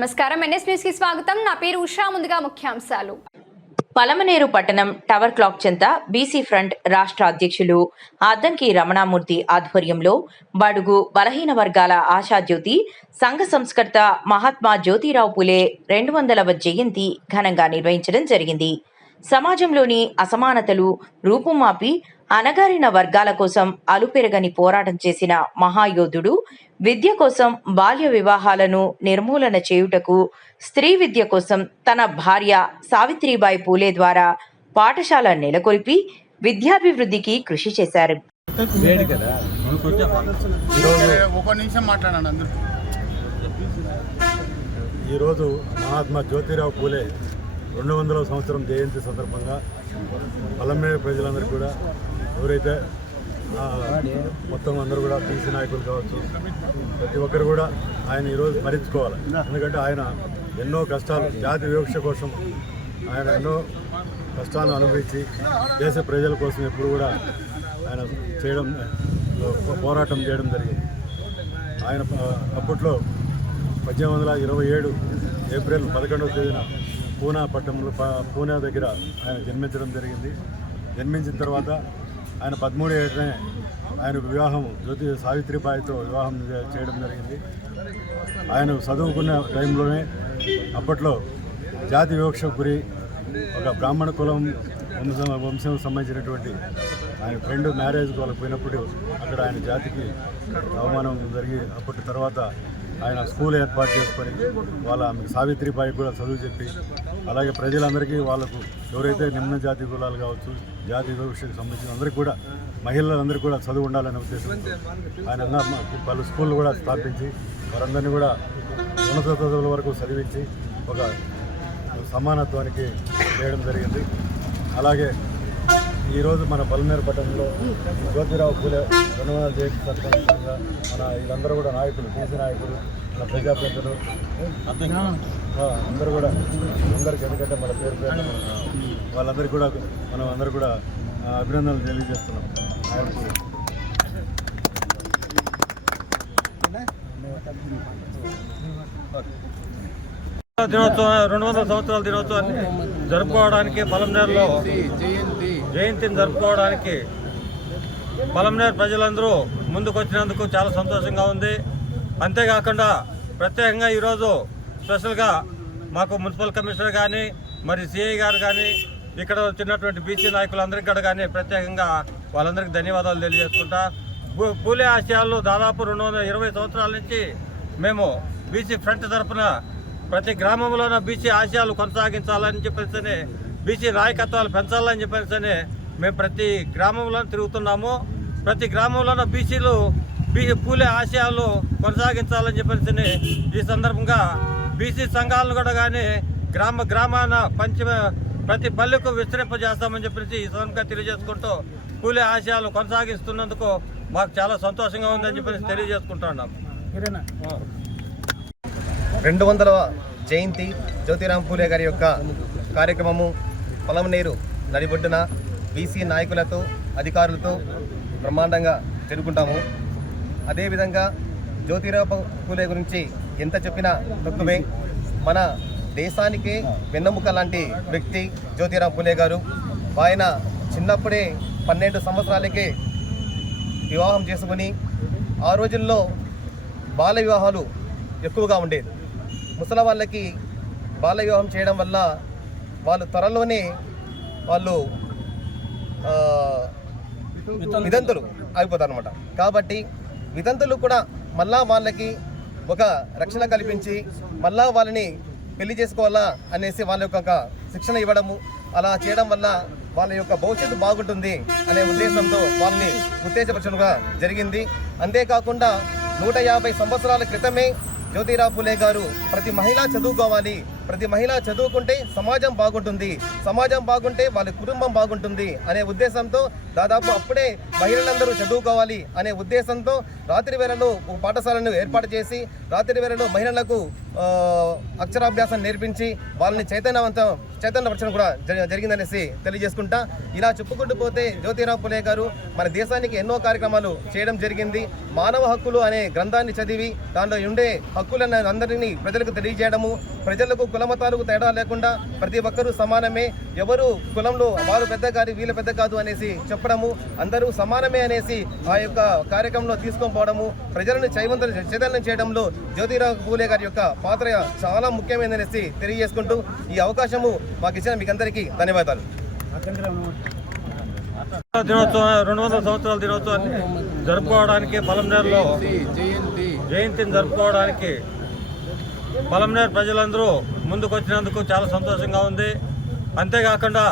నమస్కారం, NS news కి స్వాగతం. నా పేరు ఉషా. ముందుగా ముఖ్యాంశాలు. పలమనేరు పట్టణం టవర్ క్లాక్ చెంత బీసీ ఫ్రంట్ రాష్ట్ర అధ్యక్షులు అద్దంకి రమణామూర్తి ఆధ్వర్యంలో బడుగు బలహీన వర్గాల ఆశాజ్యోతి సంఘ సంస్కర్త మహాత్మా జ్యోతిరావు పులే 200వ జయంతి ఘనంగా నిర్వహించడం జరిగింది. సమాజంలోని అసమానతలు రూపుమాపి అణగారిన వర్గాల కోసం అలుపెరగని పోరాటం చేసిన మహాయోధుడు. విద్య కోసం బాల్య వివాహాలను నిర్మూలన చేయుటకు, స్త్రీ విద్య కోసం తన భార్య సావిత్రిబాయి పూలే ద్వారా పాఠశాల నెలకొల్పి విద్యాభివృద్ధికి కృషి చేశారు. ఈరోజు మహాత్మా జ్యోతిరావు పూలే 200వ సంవత్సరం జయంతి సందర్భంగా పలమనేరు ప్రజలందరూ కూడా, ఎవరైతే మొత్తం అందరూ కూడా బీసీ నాయకులు కావచ్చు, ప్రతి ఒక్కరు కూడా ఆయన ఈరోజు స్మరించుకోవాలి. ఎందుకంటే ఆయన ఎన్నో కష్టాలు, జాతి వివక్ష కోసం ఆయన ఎన్నో కష్టాలు అనుభవించి దేశ ప్రజల కోసం ఎప్పుడు కూడా ఆయన పోరాటం చేయడం జరిగింది. ఆయన అప్పట్లో 1827 ఏప్రిల్ 11వ తేదీన పూనా పట్టణంలో పూనా దగ్గర ఆయన జన్మించడం జరిగింది. జన్మించిన తర్వాత ఆయన 13 ఏటనే ఆయన వివాహం సావిత్రిబాయితో వివాహం చేయడం జరిగింది. ఆయన చదువుకున్న టైంలోనే అప్పట్లో జాతి వివక్షకు గురి ఒక బ్రాహ్మణ కులం వంశం సంబంధించినటువంటి ఆయన ఫ్రెండ్ మ్యారేజ్కి వాళ్ళకి పోయినప్పుడు అక్కడ ఆయన జాతికి అవమానం జరిగి అప్పటి తర్వాత ఆయన స్కూల్ ఏర్పాటు చేసుకొని వాళ్ళ సావిత్రిబాయి కూడా చదువు చెప్పి, అలాగే ప్రజలందరికీ వాళ్ళకు ఎవరైతే నిమ్న జాతి కులాలు కావచ్చు, జాతి వివక్షకు సంబంధించిన అందరికీ కూడా, మహిళలందరికీ కూడా చదువు ఉండాలనే ఉద్దేశంతో ఆయన పలు స్కూళ్ళు కూడా స్థాపించి వారందరినీ కూడా ఉన్నత చదువుల వరకు చదివించి ఒక సమానత్వానికి చేయడం జరిగింది. అలాగే ఈరోజు మన పలమనేరు పట్టణంలో జ్యోతిరావు పూలే 200వ జయంతి సందర్భంగా మన వీళ్ళందరూ కూడా నాయకులు, బీసీ నాయకులు, మన ప్రజాప్రతినిధులు అందరూ కూడా అందరికీ, ఎందుకంటే మన పేరు వాళ్ళందరికీ కూడా మనం అందరూ కూడా అభినందనలు తెలియజేస్తున్నాం. ఆయనకు దినోత్సవం 200 సంవత్సరాల దినోత్సవాన్ని జరుపుకోవడానికి, పలమనేరులో జయంతిని జరుపుకోవడానికి పలమనేరు ప్రజలందరూ ముందుకు వచ్చినందుకు చాలా సంతోషంగా ఉంది. అంతేకాకుండా ప్రత్యేకంగా ఈరోజు స్పెషల్గా మాకు మున్సిపల్ కమిషనర్ కానీ, మరి సిఐ గారు కానీ, ఇక్కడ వచ్చినటువంటి బీసీ నాయకులందరికీ కూడా కానీ ప్రత్యేకంగా వాళ్ళందరికీ ధన్యవాదాలు తెలియజేసుకుంటా. పూలే ఆశయాల్లో దాదాపు 220 సంవత్సరాల నుంచి మేము బీసీ ఫ్రంట్ తరఫున ప్రతి గ్రామంలోనూ బీసీ ఆశయాలు కొనసాగించాలని చెప్పేసి, బీసీ నాయకత్వాలు పెంచాలని చెప్పేసి మేము ప్రతి గ్రామంలో తిరుగుతున్నాము. ప్రతి గ్రామంలోనూ బీసీలు పూలే ఆశయాలు కొనసాగించాలని చెప్పేసి ఈ సందర్భంగా బీసీ సంఘాలను కూడా కానీ గ్రామాన ప్రతి పల్లెకు విస్తరింపజేస్తామని చెప్పేసి ఈ సందర్భంగా తెలియజేసుకుంటూ పూలే ఆశయాలు కొనసాగిస్తున్నందుకు మాకు చాలా సంతోషంగా ఉందని చెప్పేసి తెలియజేసుకుంటున్నాం. 200వ జయంతి జ్యోతిరావు పూలే గారి యొక్క కార్యక్రమము పలమనేరు నడిబొడ్డున బీసీ నాయకులతో, అధికారులతో బ్రహ్మాండంగా జరుపుకుంటాము. అదేవిధంగా జ్యోతిరావు పూలే గురించి ఎంత చెప్పినా తక్కువే. మన దేశానికే వెన్నెముక లాంటి వ్యక్తి జ్యోతిరావు పూలే గారు. ఆయన చిన్నప్పుడే 12 సంవత్సరాలకే వివాహం చేసుకుని, ఆ రోజుల్లో బాల్య వివాహాలు ఎక్కువగా ఉండేది. ముసలి వాళ్ళకి బాల్య వివాహం చేయడం వల్ల వాళ్ళు త్వరలోనే వితంతులు అయిపోతారు అన్నమాట. కాబట్టి వితంతులు కూడా మళ్ళా వాళ్ళకి ఒక రక్షణ కల్పించి మళ్ళా వాళ్ళని పెళ్లి చేసుకోవాలా అనేసి వాళ్ళ యొక్క శిక్షణ ఇవ్వడము, అలా చేయడం వల్ల వాళ్ళ యొక్క భవిష్యత్తు బాగుంటుంది అనే ఉద్దేశంతో వాళ్ళని ఉత్తేజపరచడంగా జరిగింది. అంతేకాకుండా 150 సంవత్సరాల క్రితమే జ్యోతిరావు పూలే గారు ప్రతి మహిళ చదువుకోవాలి, ప్రతి మహిళ చదువుకుంటే సమాజం బాగుంటుంది, సమాజం బాగుంటే వాళ్ళ కుటుంబం బాగుంటుంది అనే ఉద్దేశంతో దాదాపు అప్పుడే మహిళలందరూ చదువుకోవాలి అనే ఉద్దేశంతో రాత్రి వేళలో ఒక పాఠశాలను ఏర్పాటు చేసి రాత్రి వేళలో మహిళలకు అక్షరాభ్యాసం నేర్పించి వాళ్ళని చైతన్యపరచడం కూడా జరిగిందనేసి తెలియజేసుకుంటా ఇలా చెప్పుకుంటూ పోతే జ్యోతిరావు పులే గారు మన దేశానికి ఎన్నో కార్యక్రమాలు చేయడం జరిగింది. మానవ హక్కులు అనే గ్రంథాన్ని చదివి దాంట్లో ఉండే హక్కులను అందరినీ ప్రజలకు తెలియజేయడము, ప్రజలకు కులమతాలకు తేడా లేకుండా ప్రతి ఒక్కరూ సమానమే, ఎవరు కులంలో వారు పెద్ద కాదు వీళ్ళ పెద్ద కాదు అనేసి చెప్పడము, అందరూ సమానమే అనేసి ఆ యొక్క కార్యక్రమంలో తీసుకొని పోవడము, ప్రజలను చైతన్యం చేయడంలో జ్యోతిరావు పూలే గారి యొక్క పాత్ర చాలా ముఖ్యమైనదనేసి తెలియజేసుకుంటూ ఈ అవకాశము మాకు ఇచ్చిన మీకు అందరికీ ధన్యవాదాలు. దినోత్సవం 200 సంవత్సరాల దినోత్సవాన్ని జరుపుకోవడానికి పలమనేరులో జయంతిని జరుపుకోవడానికి పలమనేరు ప్రజలందరూ ముందుకు వచ్చినందుకు చాలా సంతోషంగా ఉంది. అంతేకాకుండా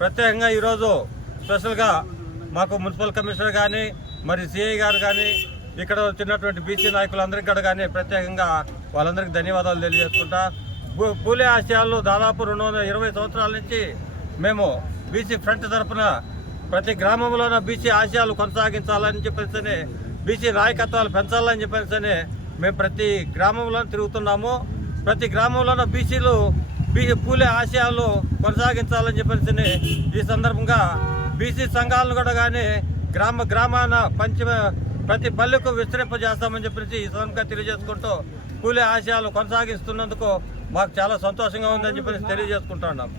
ప్రత్యేకంగా ఈరోజు స్పెషల్గా మాకు మున్సిపల్ కమిషనర్ కానీ మరి సిఐ గారు కానీ ఇక్కడ వచ్చినటువంటి బీసీ నాయకులందరికీ కూడా కానీ ప్రత్యేకంగా వాళ్ళందరికీ ధన్యవాదాలు తెలియజేసుకుంటా. పూలే ఆశయాలు దాదాపు 220 సంవత్సరాల నుంచి మేము బీసీ ఫ్రంట్ తరఫున ప్రతి గ్రామంలోనూ బీసీ ఆశయాలు కొనసాగించాలని చెప్పేసి, బీసీ నాయకత్వాలు పెంచాలని చెప్పేసి మేము ప్రతి గ్రామంలో తిరుగుతున్నాము. ప్రతి గ్రామంలోనూ పూలే ఆశయాలు కొనసాగించాలని చెప్పేసి ఈ సందర్భంగా బీసీ సంఘాలను కూడా కానీ గ్రామాన ప్రతి పల్లెకు విస్తరింపజేస్తామని చెప్పేసి ఈ సందర్భంగా తెలియజేసుకుంటూ పూలే ఆశయాలు కొనసాగిస్తున్నందుకు మాకు చాలా సంతోషంగా ఉందని చెప్పేసి తెలియజేసుకుంటున్నాం.